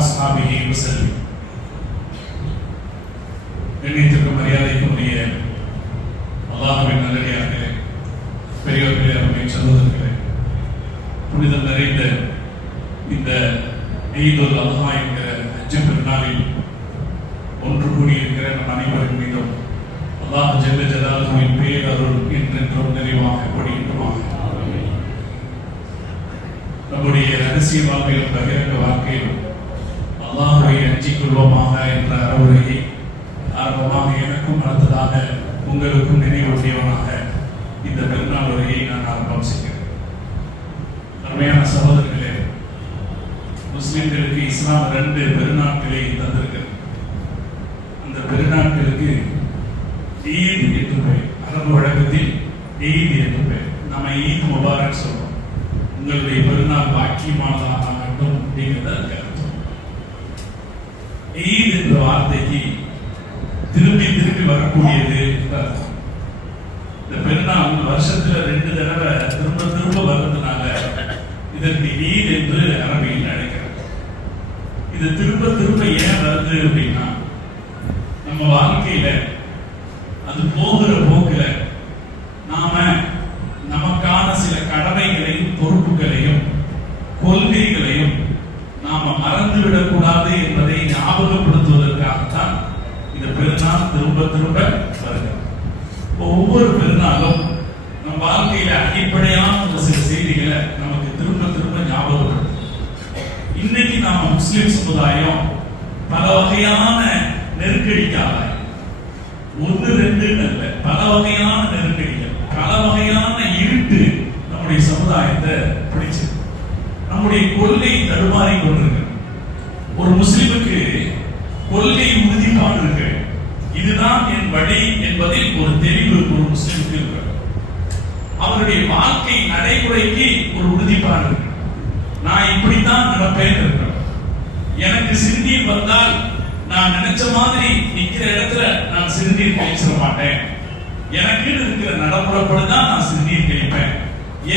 وأصحابه وسلم. கண்ணியத்திற்கு மரியாதைக்குரிய அல்லாஹ்வின் நல்லடியார்களே, பெரியவர்களே, அருமை சகோதரர்களே, புனிதம் நிறைந்த இந்த ஈதுல் அத்ஹா என்கிற ஹஜ் பெருநாளில் ஒன்று கூடியிருக்கிற நம் அனைவரின் மீதும் அல்லாஹ் ஜல்ல ஜலாலுஹுவின் பேரருள் என்றென்றும் நிறைவாக கொடியிருக்குமாக. நம்முடைய ரகசிய வாழ்க்கையிலும் பகிரங்க வாழ்க்கையிலும் அல்லாஹ்வை அஞ்சிக் கொள்வோமாக என்ற அறவுரையை ஆரம்பமாக எனக்கும் அடுத்ததாக உங்களுக்கும் நினைவூட்டியவனாக இந்த பெருநாள் உரையை நான் ஆரம்பம் செய்கிறேன். அருமையான சகோதரர்களே, முஸ்லிம்களுக்கு இஸ்லாம் 2 பெருநாட்களை தந்திருக்கிறது. அந்த பெருநாட்களுக்கு ஈத் என்று பெயர். அரபு வழக்கத்தில் ஈத் என்று பெயர். நம்ம ஈத் முபாரக் சொல்றோம். உங்களுடைய பெருநாள் பாக்கியமானதாக ஆகட்டும் அப்படிங்கிறத அர்த்தம். ஈத் என்ற வார்த்தைக்கு திரும்பி திரும்பி வரக்கூடியது என்ற அர்த்தம். இந்த பெருநாள் வருஷத்துல 2 தடவை திரும்ப திரும்ப வர்றதுனால இதற்கு ஈத் என்று அரபியில் அழைக்கிறார். இது திரும்ப திரும்ப ஏன் வருது அப்படின்னா, நம்ம வாழ்க்கையில அது போகிற போக்குல நாம நமக்கான சில கடமைகளையும் பொறுப்புகளையும் கொள்கைகளையும் நாம மறந்துவிடக் கூடாது என்பதை ஞாபகப்படுத்துவதற்காகத்தான் இந்த பெருநாள் திரும்ப திரும்ப வருகிறது. ஒவ்வொரு பெருநாளும் நம் வாழ்க்கையில அடிப்படையான ஒரு சில செய்திகளை நமக்கு திரும்ப திரும்ப ஞாபகப்படுத்தும். இன்னைக்கு நாம முஸ்லிம் சமுதாயம் பல வகையான நெருக்கடிக்காக 1-2 அல்ல, பல வகையான நெருக்கடிகள், பல வகையான இருட்டு நம்முடைய சமுதாயத்தை பிடிச்சு நம்முடைய கொள்கை தடுமாறி கொண்டிருக்கு. ஒரு முஸ்லிமுக்கு கொள்கை உறுதிப்பாடு இருக்கு. இதுதான் என் வழி என்பதில் ஒரு தெளிவு ஒரு முஸ்லிமுக்கு இருக்கு. அவருடைய வாழ்க்கை நடைமுறைக்கு ஒரு உறுதிப்பாடு இருக்கு. நான் இப்படித்தான் நடப்பேன் இருக்கிறேன். எனக்கு சிறுநீர் வந்தால் நான் நினைச்ச மாதிரி நிக்கிற இடத்துல நான் சிறுநீர் கழிச்சிட மாட்டேன். எனக்கு இருக்கிற நடைமுறைப்படிதான் நான் சிறுநீர் கழிப்பேன்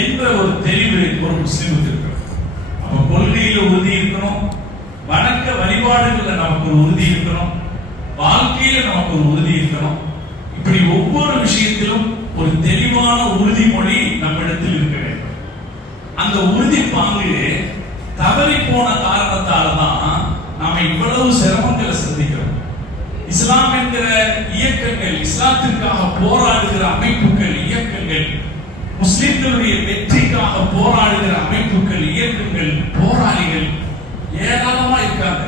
என்ற ஒரு தெளிவு ஒரு முஸ்லிமுக்கு இருக்கு. அப்ப கொள்கையில உறுதி இருக்கணும், வணக்க வழிபாடுகள்ல நமக்கு ஒரு உறுதி இருக்கணும், வாழ்க்கையில நமக்கு ஒரு உறுதி இருக்கணும். இப்படி ஒவ்வொரு விஷயத்திலும் ஒரு தெளிவான உறுதிமொழி நம்மிடத்தில் இருக்க வேண்டும். அந்த உறுதிப்பாங்கு தவறி போன காரணத்தால்தான் நாம இவ்வளவு சிரமங்களை சந்திக்கிறோம். இஸ்லாம் என்கிற இயக்கங்கள், இஸ்லாத்திற்காக போராடுகிற அமைப்புகள், இயக்கங்கள், முஸ்லிம்களுடைய வெற்றிக்காக போராடுகிற அமைப்புகள், இயக்கங்கள், போராளிகள் ஏராளமா இருக்காங்க.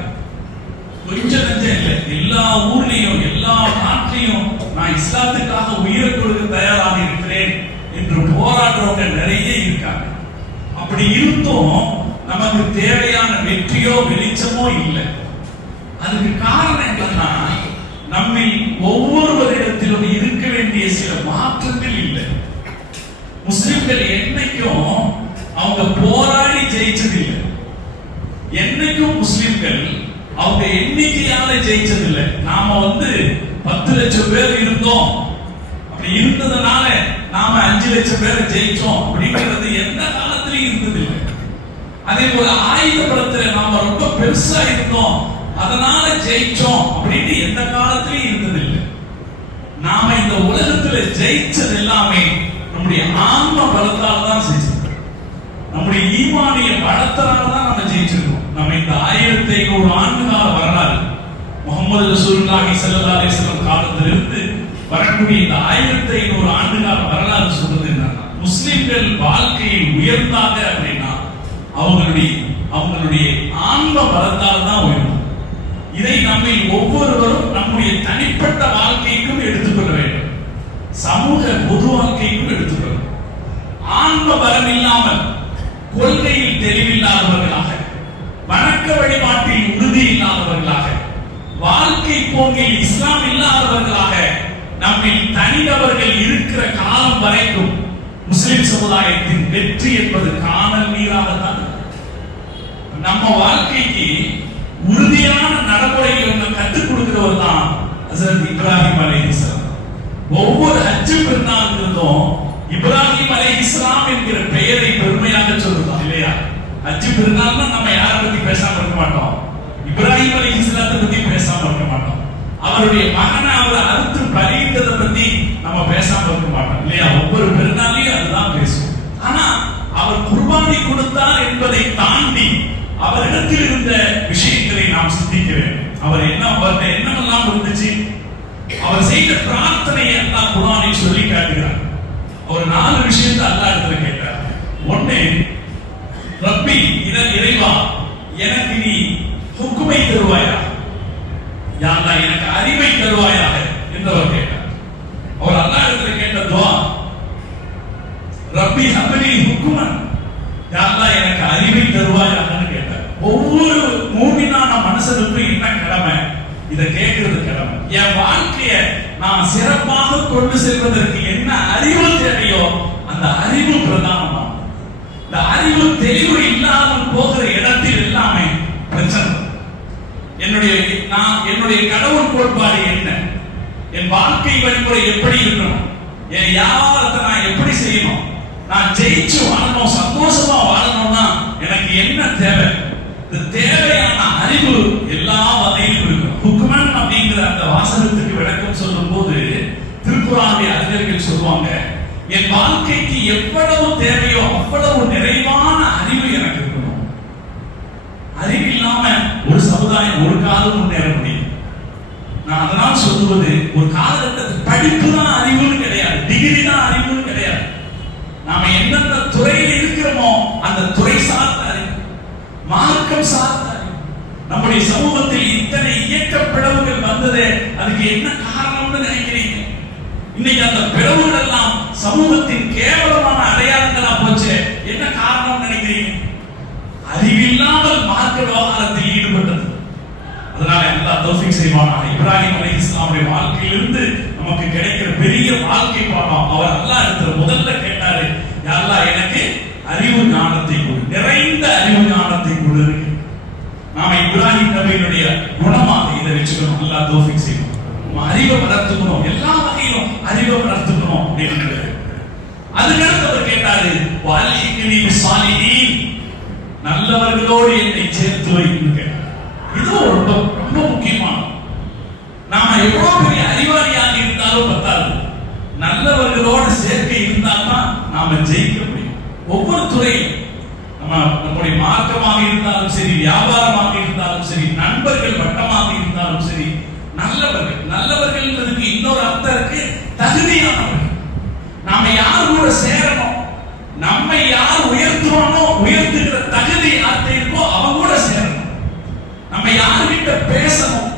கொஞ்சம் நஞ்சம் இல்லை. எல்லா ஊர்லயும் எல்லா நாட்டிலையும் நான் இஸ்லாத்துக்காக உயிரை கொடுக்க தயாராக இருக்கிறேன் என்று போராடுறவங்க நிறைய இருக்காங்க. அப்படி இருந்தும் நமக்கு தேவையான வெற்றியோ வெளிச்சமோ இல்லை. அதுக்கு காரணம் என்னன்னா, நம்மில் ஒவ்வொருவரிடத்திலும் இருக்க வேண்டிய சில மாற்றங்கள் இல்லை. முஸ்லிம்கள் என்னைக்கும் அவங்க போராடி ஜெயிச்சது இல்லை. என்னைக்கும் முஸ்லிம்கள் அவங்க எண்ணிக்கையால ஜெயிச்சது இல்லை. நாம 10 லட்சம் பேர் இருந்தோம், அப்படி இருந்ததுனால நாம 5 லட்சம் பேர் ஜெயிச்சோம் அப்படிங்கிறது எந்த காலத்திலும் இருந்தது இல்லை. அதே போல ஆயுத பலத்துல நாம ரொம்ப பெருசா இருந்தோம் அதனால ஜெயிச்சோம் அப்படின்னு எந்த காலத்திலும் இருந்ததில்லை. நாம இந்த உலகத்துல ஜெயிச்சது எல்லாமே நம்முடைய ஆன்ம பலத்தால தான் செஞ்சிருக்கோம். நம்முடைய ஈமானிய பலத்தால தான் நம்ம ஜெயிச்சிருக்கோம். நம்ம இந்த 1500 ஆண்டு கால வரலாறு, முஹம்மது ரசூலுல்லாஹி ஸல்லல்லாஹு அலைஹி வஸல்லம் காலத்திலிருந்து வரக்கூடிய இந்த 1500 ஆண்டு கால வரலாறு சொல்றது என்னன்னா, முஸ்லிம்கள் வாழ்க்கையில் உயர்ந்தாங்க அப்படின்னா அவங்களுடைய ஆன்ம பலத்தால் தான் உயரும். இதை நம்ம ஒவ்வொருவரும் நம்முடைய தனிப்பட்ட வாழ்க்கைக்கும் எடுத்துக்கொள்ள வேண்டும், சமூக பொது வாழ்க்கைக்கும் எடுத்துக்கொள்ள. ஆன்ம பலம் இல்லாமல், கொள்கையில் தெளிவில்லாதவர்களாக, வணக்க வழிபாட்டில் உறுதி இல்லாதவர்களாக, வாழ்க்கை போக்கில் இஸ்லாம் இல்லாதவர்களாக நம்மில் தனிநபர்கள் இருக்கிற காலம் வரைக்கும் முஸ்லிம் சமுதாயத்தின் வெற்றி என்பது காணல் நீராகத்தான். நம்ம வாழ்க்கைக்கு உறுதியான நடைமுறைகளை கற்றுக் கொடுக்கிறவர் தான் ஹஜ்ரத் இப்ராஹிம் அலைஹிஸ்ஸலாம். ஒவ்வொரு ஹஜ் பெருநாளுக்கும் இப்ராஹிம் அலைஹிஸ்ஸலாம் என்கிற பெயரை பெருமையாக சொல்றோம் இல்லையா? ஹஜ் பெருநாள்னா நம்ம யாரை பத்தி பேசாம இருக்க மாட்டோம். இப்ராஹிம் அலைஹிஸ்ஸலாத்தை பத்தி பேசாம இருக்க மாட்டோம். அவருடைய மகனை அவர் அறுத்து பலியிட்டதை பத்தி நம்ம பேசாம இருக்க மாட்டோம் இல்லையா? ஒவ்வொரு பெருநாளையும் அதுதான் பேசுவோம். ஆனா அவர் குர்பானி கொடுத்தார் என்பதை தாண்டி அவரிடத்தில் இருந்த விஷயங்களை நாம் சிந்திக்க வேண்டும். அவர்கிட்ட என்னெல்லாம் இருந்துச்சு, அவர் செய்த பிரார்த்தனையை அல்லாஹ் குர்ஆனில் சொல்லி காட்டுகிறார். அவர் 4 விஷயத்தை அல்லாஹ் இடத்துல கேட்டார். ஒண்ணு, ரப்பி இறைவா எனக்கு நீ ஹுக்குமை தருவாயா, யா அல்லாஹ் எனக்கு அறிவை தருவாயாக என்று அவர் கேட்டார். அவர் அல்லாஹ் இடத்துல கேட்ட துஆ ரப்பி ஹப்லி ஹுக்குமன், யா அல்லாஹ் எனக்கு அறிவை தருவாயான்னு கேட்டார். ஒவ்வொரு மூமினான மனுஷனுக்கும் என்ன கடமை? இதை கேட்கிறது கடமை. என் வாழ்க்கையை நான் சிறப்பாக கொண்டு செல்வதற்கு என்ன அறிவு தேவையோ அந்த அறிவு பிரதானமாகும். இந்த அறிவு தெளிவு இல்லாமல் போகிற இடத்தில் எல்லாமே பிரச்சனை. என்னுடைய கடவுள் கோட்பாடு என்ன, என் வாழ்க்கை வழிமுறை எப்படி இருக்கணும், என் வியாபாரத்தை நான் எப்படி செய்யணும், நான் ஜெயிச்சு வாழணும், சந்தோஷமா வாழணும்னா எனக்கு என்ன தேவை, இந்த தேவையான அறிவு எல்லா வகையிலும் இருக்கும். ஹுக்மன் அப்படிங்கிற அந்த வாசகத்துக்கு விளக்கம் சொல்லும் போது திருக்குறானுடைய அறிஞர்கள் சொல்லுவாங்க, என் வாழ்க்கைக்கு எவ்வளவு தேவையோ அவ்வளவு நிறைவான அறிவு எனக்கு இருக்கணும். அறிவு இல்லாம ஒரு சமுதாயம் ஒரு காலம் முன்னேற முடியும். நான் அதனால் சொல்லுவது, ஒரு காலகட்டத்தில் படிப்பு தான் அறிவுன்னு கிடையாது, டிகிரி தான் அறிவுன்னு கிடையாது. நாம எந்தெந்த துறையில் இருக்கிறோமோ அந்த துறை சார்ந்த அறிவு, மார்க்கம் சார்ந்த அறிவு. நம்முடைய சமூகத்தில் இத்தனை இயக்க பிளவுகள் வந்ததே அதுக்கு என்ன காரணம்னு நினைக்கிறீங்க? இன்னைக்கு அந்த பிளவுகள் எல்லாம் சமூகத்தின் கேவலமான அடையாளங்களா போச்சு. என்ன காரணம் நினைக்கிறீங்க? அறிவில்லாமல் மார்க்க விவகாரத்தில் ஈடுபட்டது. அதனால அல்லாஹ் தௌஃபீக் செய்வானாக. இப்ராஹிம் அலைஹிஸ்ஸலாமுடைய வாழ்க்கையிலிருந்து நமக்கு கிடைக்கிற பெரிய வாழ்க்கை பாடம். அவர் அல்லாஹ் இடத்துல முதல்ல கேட்டாரு, யா அல்லாஹ் எனக்கு அறிவு ஞானத்தை கொடு, நிறைந்த அறிவு ஞானத்தை கொடு. நாம இப்ராஹிம் நபியினுடைய குணமாக இதை வச்சுக்கணும். அல்லாஹ் தௌஃபீக் செய்வான். அறிவை வளர்த்துக்கணும், எல்லா வகையிலும் அறிவை வளர்த்துக்கணும் அப்படின்னு. அதுக்கடுத்து அவர் கேட்டாரு, வல்ஹிக்னி பிஸ்ஸாலிஹீன், நல்லவர்களோடு என்னை சேர்த்து வைன்னு கேட்டார். இது ரொம்ப ரொம்ப முக்கியமான. நாம எவ்வளவு பெரிய அறிவாளியாக இருந்தாலும் பத்தாது, நல்லவர்களோடு சேர்க்கை இருந்தால்தான் நாம ஜெயிக்க முடியும். ஒவ்வொரு துறையும் நம்முடைய மார்க்கமாக இருந்தாலும் சரி, வியாபாரமாக இருந்தாலும் சரி, நண்பர்கள் வட்டமாக இருந்தாலும் சரி, நல்லவர்கள் இன்னொரு அர்த்தம் இருக்கு, தகுதியானவர்கள். நாம யார் கூட சேரணும், நம்மை யார் உயர்த்துவானோ உயர்த்துகிற தகுதி யார்கிட்ட இருக்கோ அவன் கூட சேரணும். நம்ம யார்கிட்ட பேசணும்,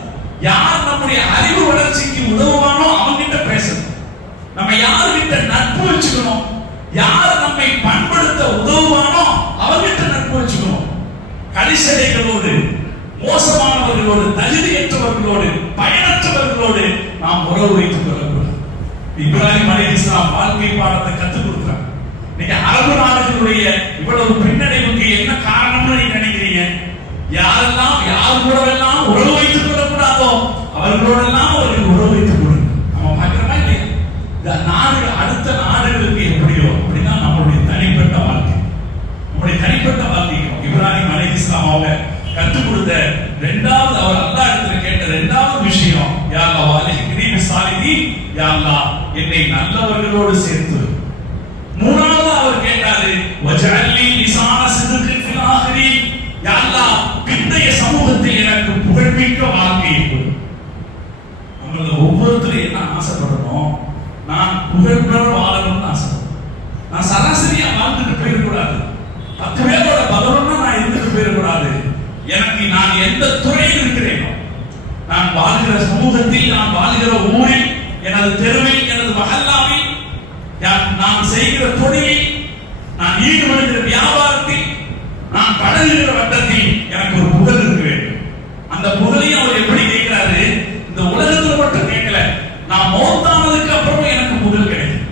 யார் நம்முடைய அறிவு வளர்ச்சிக்கு உதவுவானோ அவன்கிட்ட பேசணும். நம்ம யார்கிட்ட நட்பு வச்சுக்கணும், யார் நம்மை பண்படுத்த உதவுவானோ அவன்கிட்ட நட்பு வச்சுக்கணும். கலிசடைகளோடு, மோசமானவர்களோடு, தகுதியற்றவர்களோடு, பயனற்றவர்களோடு நாம் உறவு வைத்துக் கொள்ளக்கூடாது. இப்ராஹிம் அலைஹிஸ்ஸலாம் வாழ்க்கை பாடத்தை கற்றுக் கொடுக்கிறார். நீங்க அரபு நாடுகளுடைய இவ்வளவு பின்னடைவுக்கு என்ன காரணம்னு நீங்க நினைக்கிறீங்க? யாரெல்லாம் யார் கூடவெல்லாம் உறவு வைத்துக் கொள்ளக்கூடாதோ அவர்களோடெல்லாம் அவர்கள் உறவு வைத்துக் கொள்ளுங்க. நம்ம பார்க்கிறோமா இல்லையா? இந்த நாடுகள் அடுத்த நாடுகளுக்கு எப்படியோ அப்படிதான் நம்மளுடைய தனிப்பட்ட வாழ்க்கை. நம்முடைய தனிப்பட்ட வாழ்க்கைக்கும் இப்ராஹிம் அலைஹிஸ்ஸலாம் அவங்க கற்றுக் கொடுத்த இரண்டாவது, அவர் அல்லாஹ் இடத்துல கேட்ட இரண்டாவது விஷயம், யா அல்லாஹ் வல்ஹிக்னி பிஸ்ஸாலிஹீன், யா அல்லாஹ் என்னை நல்லவர்களோடு சேர்த்து. மூணாவது அவர் கேட்டாரு, வஜஅல்லி லிசான சித்கின் ஃபில் ஆகிரீன், யா அல்லாஹ் பிந்தைய சமூகத்தில் எனக்கு புகழ்மிக்க வாழ்க்கையை கொடு. நம்மள ஒவ்வொருத்தரும் என்ன ஆசைப்படணும்? நான் புகழ்பெற வாழணும்னு ஆசைப்படுறேன். நான் சராசரியா வாழ்ந்துட்டு போயிடக்கூடாது, 10 பேரோட பகவன்னா நான் இருந்துட்டு போயிடக்கூடாது. எனக்கு நான் எந்த துறையில் இருக்கிறேனோ, நான் வாழ்கிற சமூகத்தில், நான் வாழ்கிற ஊரில், எனது தெருவில், எனது மஹல்லாவில், நான் செய்கிற தொழிலில், நான் ஈடுபடுகிற வியாபாரத்தில், நான் பழகுகிற வட்டத்தில் எனக்கு ஒரு புகழ் இருக்க வேண்டும். அந்த புகழையும் அவர் எப்படி கேட்கிறாரு? இந்த உலகத்தில் மட்டும் கேட்கல, நான் மௌத்தானதுக்கு அப்புறம் எனக்கு புகழ் கிடைக்கும்.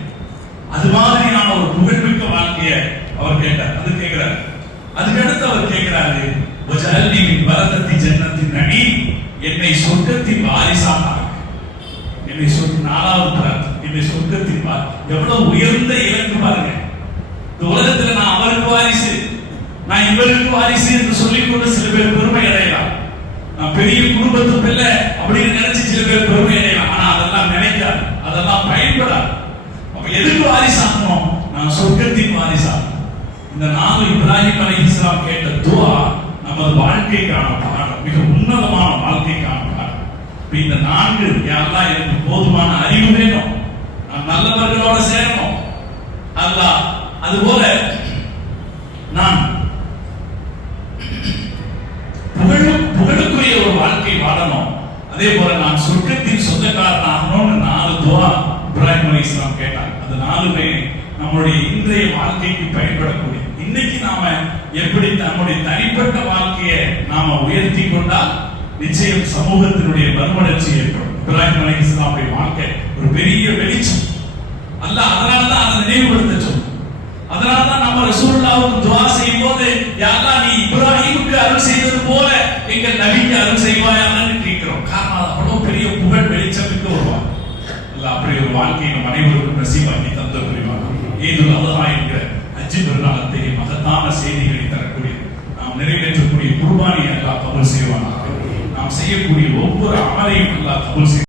அது மாதிரி நான் ஒரு புகழ்மிக்க வாழ்க்கையை அவர் கேட்டார். அது கேட்கிறார். அதுக்கடுத்து அவர் கேட்கிறாரு, வஜஅல்னி மின் வரதத்தி ஜன்னத்தின் நஈம், என்னை சொர்க்கத்தின் வாரிசாக ஆக்கு. என்னை நாலாவது பிரார்த்தனை, என்னை சொர்க்கத்தின் எவ்வளவு உயர்ந்த இலக்கு பாருங்க. இந்த உலகத்துல நான் அவருக்கு வாரிசு, நான் இவருக்கு வாரிசு என்று சொல்லிக்கொண்டு சில பேர் பெருமை அடையலாம். குடும்பத்து பிள்ளை அப்படின்னு நினைச்சு சில பேர் பெருமை அடையலாம். ஆனா அதெல்லாம் நினைக்காது, அதெல்லாம் பயன்படாது. அப்ப எதுக்கு வாரிசாகணும்? நான் சொர்க்கத்தின் வாரிசாகணும். இந்த 4 இப்ராஹிம் அலைஹிஸ்ஸலாம் கேட்ட துஆ நமது வாழ்க்கைக்கான பாடம், மிக உன்னதமான வாழ்க்கைக்கான பாடம். இந்த 4 யா அல்லாஹ் எனக்கு போதுமான அறிவு வேணும், நான் நல்லவர்களோட சேரணும் அல்லாஹ், அதுபோல நான் புகழுக்குரிய ஒரு வாழ்க்கை வாழணும், அதே போல நான் சொர்க்கத்தின் சொந்தக்காரன் ஆகணும்னு 4 துஆ இப்ராஹிம் அலைஹிஸ்ஸலாம் கேட்டாங்க. அது 4மே நம்முடைய இன்றைய வாழ்க்கைக்கு பயன்படக்கூடிய. இன்னைக்கு நாம எப்படி நம்முடைய தனிப்பட்ட வாழ்க்கையை நாம உயர்த்தி கொண்டால் நிச்சயம் சமூகத்தினுடைய மறுமலர்ச்சி ஏற்படும். இப்ராஹிம் அலைஹிஸ்ஸலாமுடைய வாழ்க்கை ஒரு பெரிய வெளிச்சம். அல்லாஹ் அதனாலதான் அதை நினைவுபடுத்த சொன்னான். அதனாலதான் நம்ம ரசூலுல்லாஹ்வுக்கு துஆ செய்யும் போது யா அல்லாஹ் நீ இப்ராஹிமுக்கு அருள் செய்தது போல எங்கள் நபிக்கு அருள் செய்வாயான்னு கேட்கிறோம். காரணம் அவ்வளவு பெரிய புகழ் வெளிச்சம் மிக்க ஒரு வாழ்க்கை. அல்லாஹ் அப்படி ஒரு வாழ்க்கையை நம் அனைவருக்கும் நசீபாக்கி தந்த புரிவார். ஈதுல் அத்ஹா என்கிற ஹஜ் பெருநாள் அத்தகைய மகத்தான செய்திகளை தரக்கூடிய, நாம் நிறைவேற்றக்கூடிய குர்பானியை அல்லாஹ் கபூல் செய்வானாக. நாம் செய்யக்கூடிய ஒவ்வொரு அமலையும் அல்லாஹ் கபூல் செய்வானாக.